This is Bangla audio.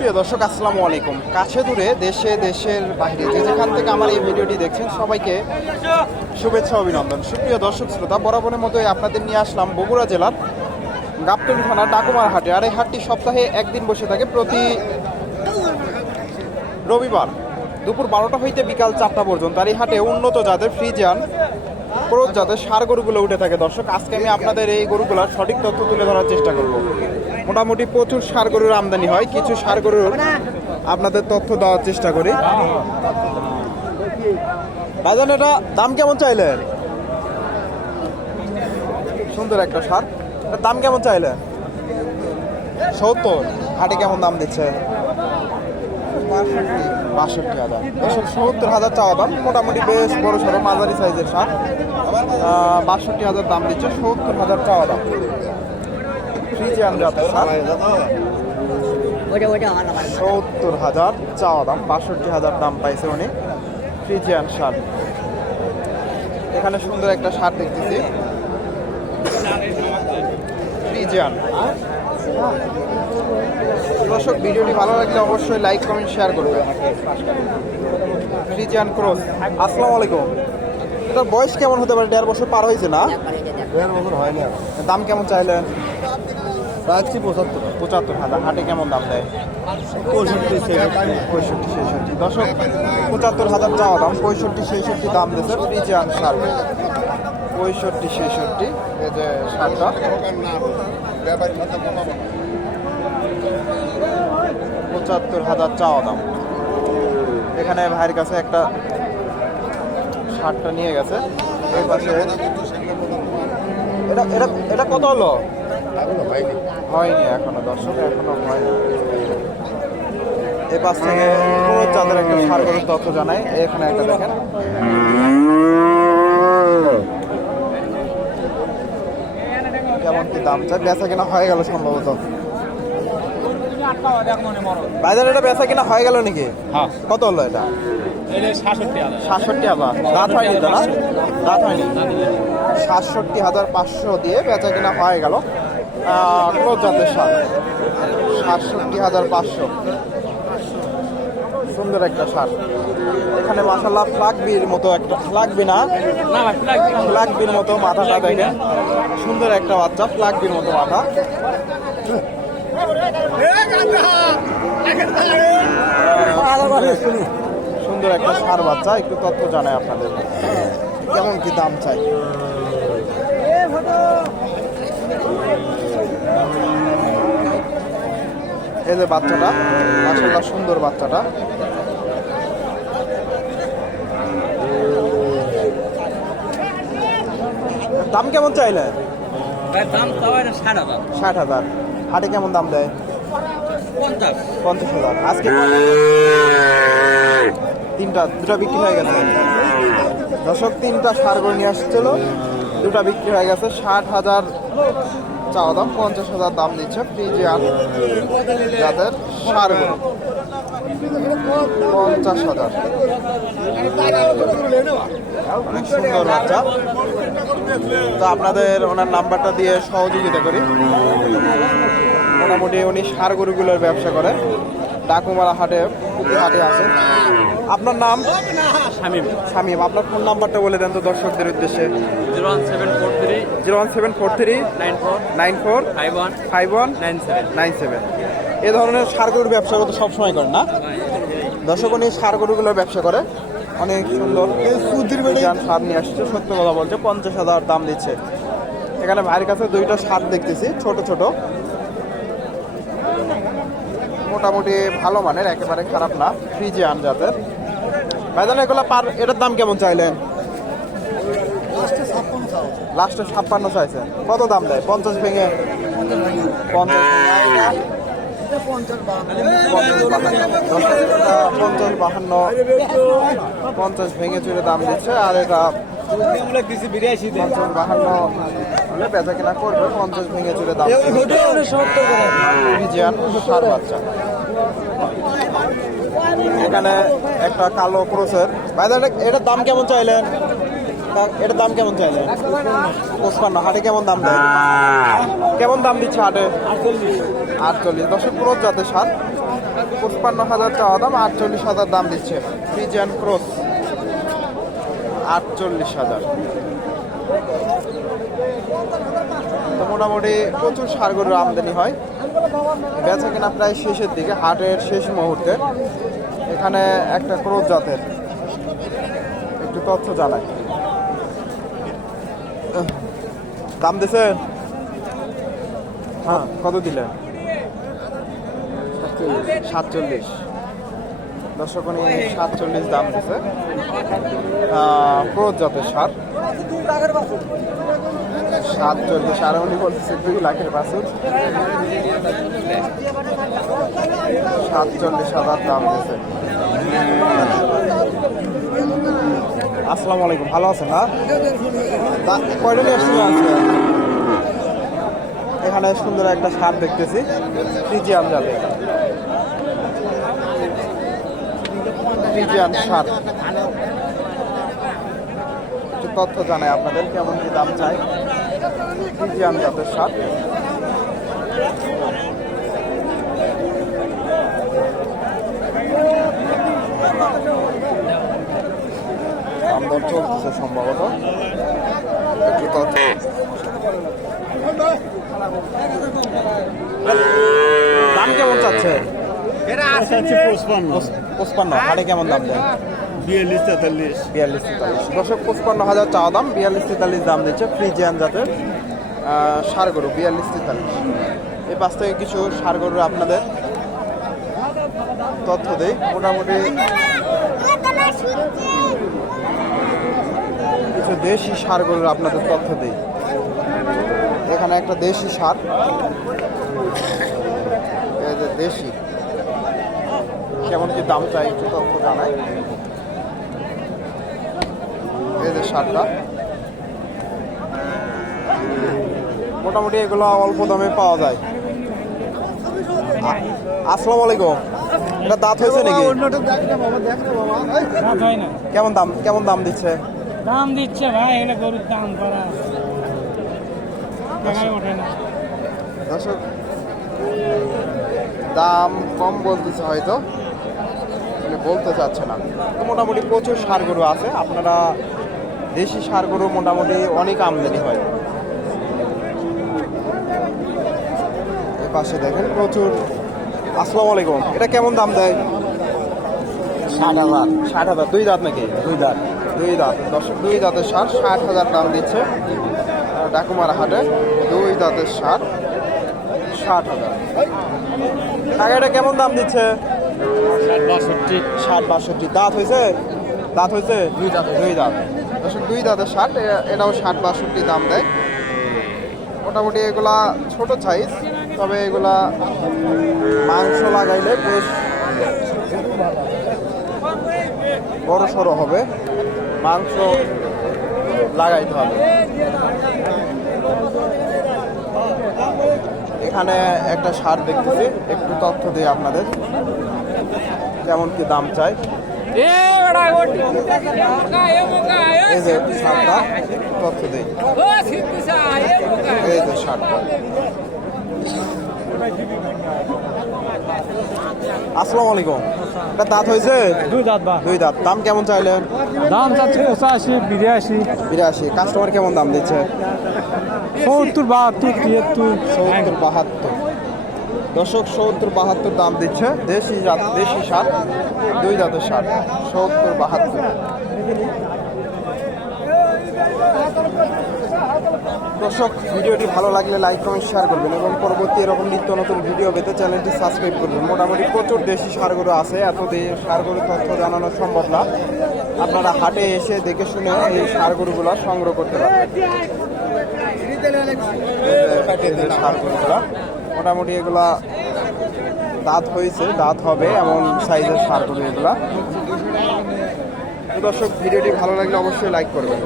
সুপ্রিয় দর্শক, আসসালামু আলাইকুম। কাছে দূরে, দেশে, দেশের বাইরে, যে যেখান থেকে আমার এই ভিডিওটি দেখছেন, সবাইকে শুভেচ্ছা, অভিনন্দন। সুপ্রিয় দর্শক, শ্রোতা, বরাবরের মতোই আপনাদের নিয়ে আসলাম বগুড়া জেলার গাবতলী থানা ডাকুমার হাটে আর এই হাটটি সপ্তাহে একদিন বসে থাকে প্রতি রবিবার দুপুর বারোটা হইতে বিকাল চারটা পর্যন্ত। আর এই হাটে উন্নত জাতের ফ্রিজিয়ান ক্রোধ জাতের সার গরুগুলো উঠে থাকে। দর্শক, আজকে আমি আপনাদের এই গরুগুলোর সঠিক তথ্য তুলে ধরার চেষ্টা করব। মোটামুটি প্রচুর সার গরুর আমদানি হয়, কিছু সার গরুর আপনাদের তথ্য দেওয়ার চেষ্টা করি। বাজান এটা দাম কেমন চাইলেন? সুন্দর একটা সার। দাম কেমন চাইলেন? সত্তর। হাটে কেমন দাম দিচ্ছে? বাষট্টি হাজার। দশক সত্তর হাজার চাওয়া দাম। মোটামুটি বেশ বড় সড়ো মাঝারি সাইজের সার। বাষট্টি হাজার দাম দিচ্ছে, সত্তর হাজার চাওয়া দাম। আমার আমার সত্তর হাজার চাওয়া দাম বাষট্টি হাজার দাম পাইছে উনি। ফ্রিজিয়ান সার এখানে সুন্দর একটা সার দেখতেছি। ফ্রিজিয়ান দর্শক ভিডিওটি ভালো লাগলে অবশ্যই লাইক কমেন্ট শেয়ার করবেন। Friesian cross. আসসালামু আলাইকুম। এটার বয়স কেমন হতে পারে? দেড় বছর পার হয়েছে না? দেড় বছর হয় না দাম কেমন চাইলেন? চাচ্ছি পঁচাত্তর পঁচাত্তর হাজার। হাটে কেমন দাম দেয়? পঁয়ষট্টি পঁয়ষট্টি, ছেষট্টি। দশক পঁচাত্তর হাজার চাওয়া দাম, পঁয়ষট্টি, ছেষট্টি দাম দিয়েছে ফ্রিজিয়ান সার পঁয়ষট্টি, ছেষট্টি, এই যে সারটা পঁচাত্তর হাজার চাওয়া দাম। এখানে ভাইয়ের কাছে একটা শার্টটা নিয়ে গেছে। এটা এটা এটা কত হলো? হয়নি? এখনও দর্শক এখনও হয়নি। এই পাশ থেকে পুরো চাঁদের একটা সার তথ্য জানাই। এখানে একটা দেখেন। কেমন কি দাম চাই বেচা কিনা হয়ে গেল সম্ভবত। বাজার এটা বেচা কিনা হয়ে গেল নাকি? হ্যাঁ। কত হলো এটা? সাতষট্টি হাজার। দাঁত হয়নি তো না? দাঁত হয়নি। সাতষট্টি হাজার পাঁচশো দিয়ে বেচা কিনা হয়ে গেল। ক্লোজ জাতের সার সাতষট্টি হাজার পাঁচশো। সুন্দর একটা সার এখানে মাসাল্লাহ ফ্লাগবির মতো একটা ফ্লাগবি না? ফ্লাগবির মতো মাথাটা দেখেন। সুন্দর একটা বাচ্চা ফ্লাগবির মতো মাথা। সুন্দর একটা সার বাচ্চা, একটু তথ্য জানাই আপনাদের। কেমন কি দাম চাই? এই যে বাচ্চাটা মাসাল্লাহ সুন্দর বাচ্চাটা। দাম কেমন চাইলে? ষাট হাজার। হাটে কেমন দাম দেয়? পঞ্চাশ। পঞ্চাশ হাজার। আজকে তিনটা দুটা বিক্রি হয়ে গেছে। দশক তিনটা সার করে নিয়ে আসছিল। দুটা বিক্রি হয়ে গেছে, ষাট হাজার চাওয়া দাম, পঞ্চাশ হাজার দাম দিচ্ছে ফ্রিজিয়ান যাদের সার পঞ্চাশ হাজার। অনেক সুন্দর বাচ্চা। তো আপনাদের ওনার নাম্বারটা দিয়ে সহযোগিতা করি। মোটামুটি উনি সার গরুগুলোর ব্যবসা করে, ডাকুমারা হাটে হাটে আছে আপনার নাম? শামিম। শামীম আপনার ফোন নাম্বারটা বলে দেন তো দর্শকদের উদ্দেশ্যে। Zero one seven four three. Zero one seven four three. Nine four. Nine four. Five one. Five one. Nine seven. Nine seven. এ ধরনের সার গরুর ব্যবসা তো সবসময় করেন না? দর্শক উনি সার গরুগুলোর ব্যবসা করে। অনেক সুন্দর সার নিয়ে আসছে। সত্য কথা বলছে পঞ্চাশ হাজার দাম দিচ্ছে। এখানে ভাইয়ের কাছে দুইটা সার দেখতেছি ছোট ছোট। মোটামুটি ভালো মানের একেবারে খারাপ না ফ্রিজিয়ান জাতের। ভাইজান এগুলো পার এটার দাম কেমন চাইলেন? লাস্টে ছাপ্পান্ন চাইছে কত দাম দেয়? পঞ্চাশ ভেঙে? পঞ্চাশ পঞ্চাশ বাহান্ন। পঞ্চাশ ভেঙে চুরে দাম দিচ্ছে আর এটা পঞ্চাশ বাহান্ন। হলে বেচা কিনা করবে পঞ্চাশ ভেঙে চুরে দাম ফ্রিজিয়ান সার বাচ্চা। এখানে একটা কালো ক্রোসের। ভাইদা এটার দাম কেমন চাইলেন? এটার দাম কেমন চাইলেন? পঁচপান্ন। হাটে কেমন দাম দেয়? কেমন দাম দিচ্ছে হাটে? আটচল্লিশ। দশের পুরো জাতের সার। পঁচপান্ন হাজার চাওয়া দাম আটচল্লিশ হাজার দাম দিচ্ছে। ফ্রিজিয়ান ক্রস আটচল্লিশ হাজার। তো মোটামুটি প্রচুর সার গরুর আমদানি হয়। বেচা কেনা প্রায় শেষের দিকে, হাটের শেষ মুহূর্তে। এখানে একটা ক্রোধ জাতের একটু তথ্য জানাই। দাম দিছেন হ্যাঁ কত দিলেন সাতচল্লিশ। দর্শক সাতচল্লিশ দাম দিছে। ক্রোধ জাতের সার। সাতচল্লিশ আর উনি বলতেছে, দুই লাখের বাছুর সাতচল্লিশ হাজার দাম দিছে আসসালামু আলাইকুম, ভালো আছেন, না? কয়টা নিয়ে আসছিল এখানে সুন্দর একটা সার দেখতেছি ফ্রিজিয়ান যাবে। ফ্রিজিয়ান সার তথ্য জানাই আপনাদের কেমন কি দাম চাই? ফ্রিজিয়ান জাতের সার দাম দর চলতেছে সম্ভবত। একটু তথ্য দাম কেমন চাচ্ছে? পঁচ- পঁচপান্ন। হাটে কেমন দাম দেয়? বিয়াল্লিশ তেতাল্লিশ। বিয়াল্লিশ তেতাল্লিশ। দশক পঁচপান্ন হাজার চাওয়া দাম বিয়াল্লিশ তেতাল্লিশ দাম দিচ্ছে ফ্রিজিয়ান জাতের আহ, গরু বিয়াল্লিশ তেতাল্লিশ। এই পাশ থেকে কিছু ষাড় গরুর আপনাদের তথ্য দেই। মোটামুটি কিছু দেশি সার গরুর আপনাদের তথ্য দেই। এখানে একটা দেশি সার। দেশি। কেমন কি দাম চাই একটু তথ্য জানাই। এই যে সারটা। মোটামুটি এগুলো অল্প দামে পাওয়া যায়। আসসালামু আলাইকুম। এটা দাঁত হয়েছে নাকি? কেমন দাম কেমন দাম দিচ্ছে? দাম দিচ্ছে ভাই এগুলো গরুর দাম করা। দর্শক দাম কম বলতেছে হয়তো। বলতে চাচ্ছে না। তো মোটামুটি প্রচুর সার গরু আছে। আপনারা দেশি সার গরু মোটামুটি অনেক আমদানি হয়। এই পাশে দেখেন প্রচুর। আসসালামু আলাইকুম। এটা কেমন দাম দেয়? ষাট হাজার। ষাট হাজার। দুই দাঁত নাকি? দুই দাঁত। দুই দাঁত। দর্শক দুই দাঁতের সার ষাট হাজার দাম দিচ্ছে। ডাকুমারা হাটে দুই দাঁতের সার ষাট হাজার। টাকাটা কেমন দাম দিচ্ছে? ষাট বাষট্টি। ষাট বাষট্টি। দাঁত হয়েছে? দাঁত হয়েছে? দুই দাঁত। দুই দাঁত। দর্শক, দুই দাঁতের ষাট এটাও ষাট বাষট্টি দাম দেয়। মোটামুটি এগুলা ছোট সাইজ তবে এগুলা মাংস লাগাইলে বেশ বড় সড়ো হবে। মাংস লাগাইতে হবে। এখানে একটা সার দেখতেছি, একটু তথ্য দিই আপনাদের, কেমন কি দাম চাই। এই যে সারটা তথ্য দিই এই যে সারটা আসসালামু আলাইকুম এটা দাঁত হয়েছে? দুই দাঁত বা। দুই দাঁত। দাম কেমন চাইলেন? দাম চাচ্ছে পঁচাশি বিরাশি। বিরাশি। কাস্টমার কেমন দাম দিচ্ছে? সত্তর বাহাত্তর তিয়াত্তর। সত্তর বাহাত্তর। দশক সত্তর, বাহাত্তর দাম দিচ্ছে। দেশি জাত, দেশি সার, দুই জাতের সার, সত্তর, বাহাত্তর। দর্শক, ভিডিওটি ভালো লাগলে লাইক কমেন্ট শেয়ার করবেন এবং পরবর্তী এরকম নিত্য নতুন ভিডিও পেতে চ্যানেলটি সাবস্ক্রাইব করবেন। মোটামুটি প্রচুর দেশি সারগুলো আছে এত সারগুলোর তথ্য জানানো সম্ভব না। আপনারা হাটে এসে দেখে শুনে এই সারগরুগুলো সংগ্রহ করতে পারবেন। সারগরুগুলো মোটামুটি এগুলা দাঁত হয়েছে, দাঁত হবে এমন সাইজের সারগরু এগুলা। তো দর্শক, ভিডিওটি ভালো লাগলে অবশ্যই লাইক করবেন।